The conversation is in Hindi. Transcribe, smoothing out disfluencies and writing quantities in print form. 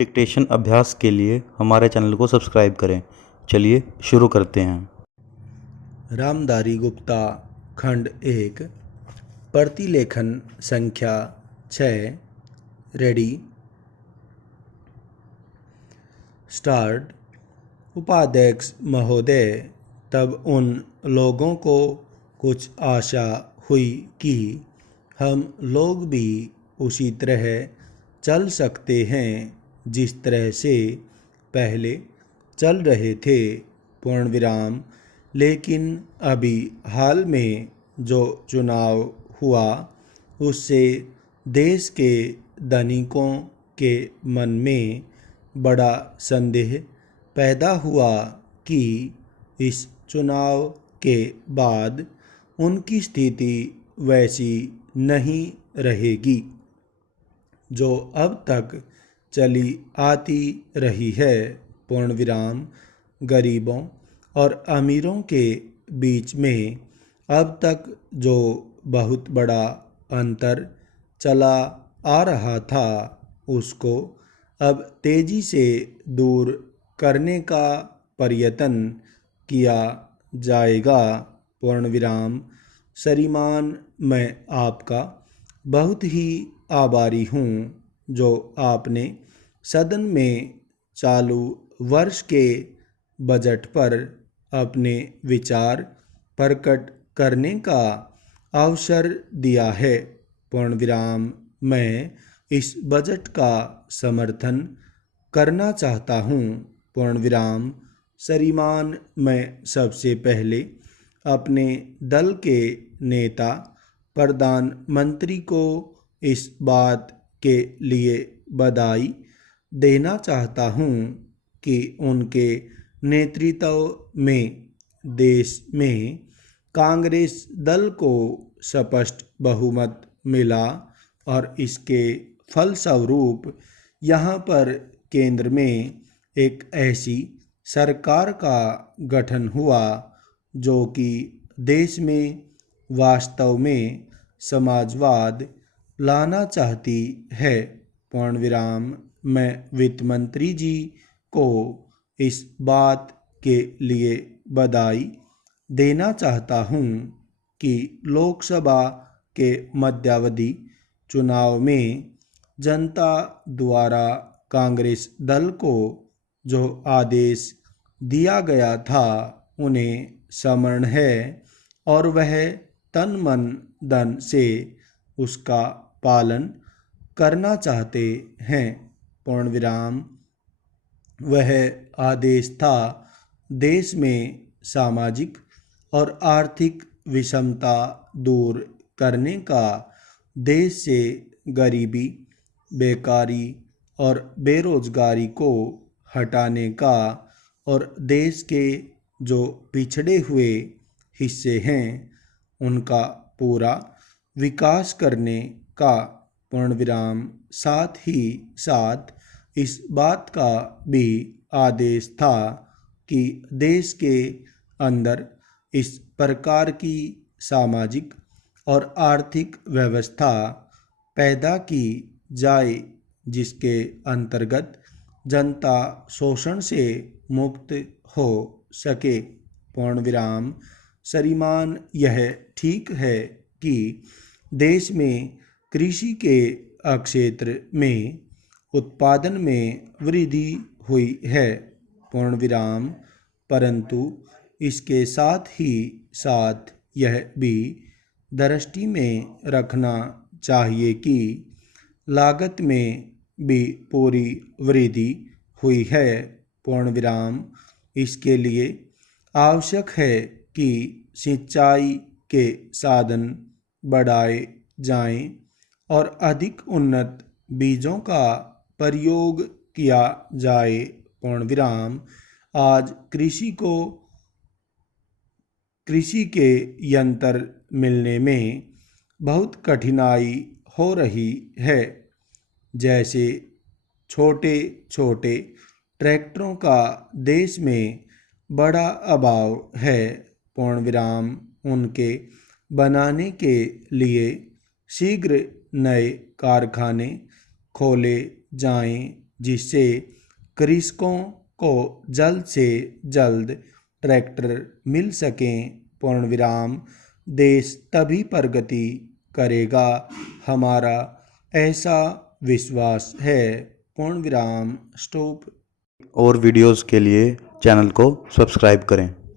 डिक्टेशन अभ्यास के लिए हमारे चैनल को सब्सक्राइब करें। चलिए शुरू करते हैं। रामधारी गुप्ता खंड 1 प्रतिलेखन संख्या 6 रेडी स्टार्ट। उपाध्यक्ष महोदय, तब उन लोगों को कुछ आशा हुई कि हम लोग भी उसी तरह चल सकते हैं जिस तरह से पहले चल रहे थे। पूर्ण विराम। लेकिन अभी हाल में जो चुनाव हुआ उससे देश के धनिकों के मन में बड़ा संदेह पैदा हुआ कि इस चुनाव के बाद उनकी स्थिति वैसी नहीं रहेगी जो अब तक चली आती रही है। पूर्ण विराम। गरीबों और अमीरों के बीच में अब तक जो बहुत बड़ा अंतर चला आ रहा था उसको अब तेजी से दूर करने का प्रयत्न किया जाएगा। पूर्ण विराम। श्रीमान, मैं आपका बहुत ही आभारी हूँ जो आपने सदन में चालू वर्ष के बजट पर अपने विचार प्रकट करने का अवसर दिया है। पूर्ण विराम। मैं इस बजट का समर्थन करना चाहता हूँ। पूर्ण विराम। श्रीमान, मैं सबसे पहले अपने दल के नेता प्रधानमंत्री को इस बात के लिए बधाई देना चाहता हूँ कि उनके नेतृत्व में देश में कांग्रेस दल को स्पष्ट बहुमत मिला और इसके फलस्वरूप यहाँ पर केंद्र में एक ऐसी सरकार का गठन हुआ जो कि देश में वास्तव में समाजवाद लाना चाहती है। पूर्ण विराम। मैं वित्त मंत्री जी को इस बात के लिए बधाई देना चाहता हूँ कि लोकसभा के मध्यावधि चुनाव में जनता द्वारा कांग्रेस दल को जो आदेश दिया गया था उन्हें स्मरण है और वह तन मन धन से उसका पालन करना चाहते हैं। पूर्ण विराम। वह आदेश था देश में सामाजिक और आर्थिक विषमता दूर करने का, देश से गरीबी, बेकारी और बेरोजगारी को हटाने का और देश के जो पिछड़े हुए हिस्से हैं उनका पूरा विकास करने का। पूर्ण विराम। साथ ही साथ इस बात का भी आदेश था कि देश के अंदर इस प्रकार की सामाजिक और आर्थिक व्यवस्था पैदा की जाए जिसके अंतर्गत जनता शोषण से मुक्त हो सके। पूर्ण विराम। श्रीमान, यह ठीक है कि देश में कृषि के क्षेत्र में उत्पादन में वृद्धि हुई है। पूर्ण विराम। परंतु इसके साथ ही साथ यह भी दृष्टि में रखना चाहिए कि लागत में भी पूरी वृद्धि हुई है। पूर्ण विराम। इसके लिए आवश्यक है कि सिंचाई के साधन बढ़ाए जाएं और अधिक उन्नत बीजों का प्रयोग किया जाए। पूर्ण विराम। आज कृषि के यंत्र मिलने में बहुत कठिनाई हो रही है। जैसे छोटे छोटे ट्रैक्टरों का देश में बड़ा अभाव है। पूर्ण विराम। उनके बनाने के लिए शीघ्र नए कारखाने खोले जाएं जिससे कृषकों को जल्द से जल्द ट्रैक्टर मिल सकें। पूर्ण विराम। देश तभी प्रगति करेगा, हमारा ऐसा विश्वास है। पूर्ण विराम। स्टॉप। और वीडियोस के लिए चैनल को सब्सक्राइब करें।